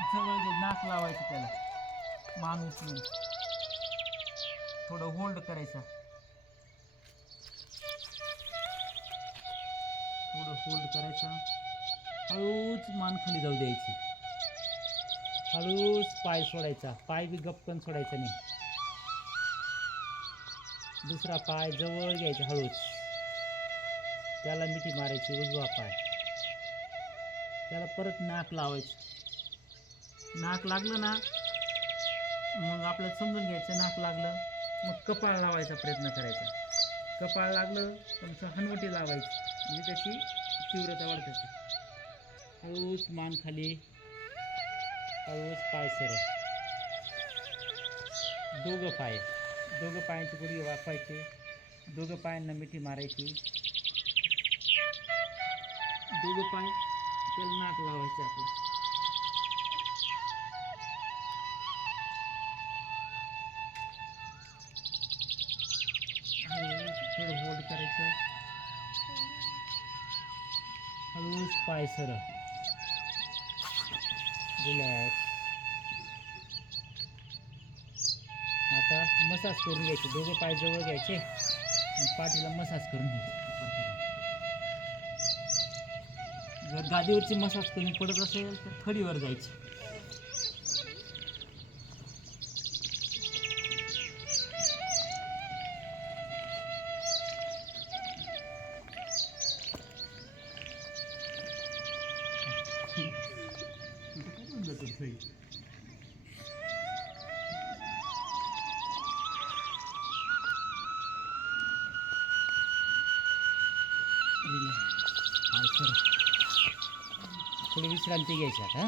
जवळ नाक लावायचं त्याला, मान उचलून थोडं होल्ड करायचा, थोडं होल्ड करायचा. हळूच मान खाली जाऊ द्यायची, हळूच पाय सोडायचा, पाय बी गपकन सोडायचा नाही. दुसरा पाय जवळ घ्यायचा हळूच, त्याला मिठी मारायची उजवा पाय, त्याला परत नाक लावायचं. नाक लागलं ना मग आपल्याला समजून घ्यायचं नाक लागलं, मग कपाळ लावायचा प्रयत्न करायचा. कपाळ लागलं तर हनवटी लावायची, म्हणजे त्याची तीव्रता वाढते. हळूच मान खाली, हळूच पाय सरळ, दोघं पायांची गुडघे वाकवायचे, दोघं पायांना मिठी मारायची, दोघं पाय त्याला नाक लावायचं आपलं. थोडं होल्ड करायचं, हळूच पाय सरळ, रिलॅक्स. आता मसाज करून घ्यायचे, दोघं पाय जवळ घ्यायचे आणि पाठीला मसाज करून घ्यायचे. जर गादीवरची मसाज कमी पडत असेल तर खडीवर जायची. थोडी विश्रांती घ्यायची आता.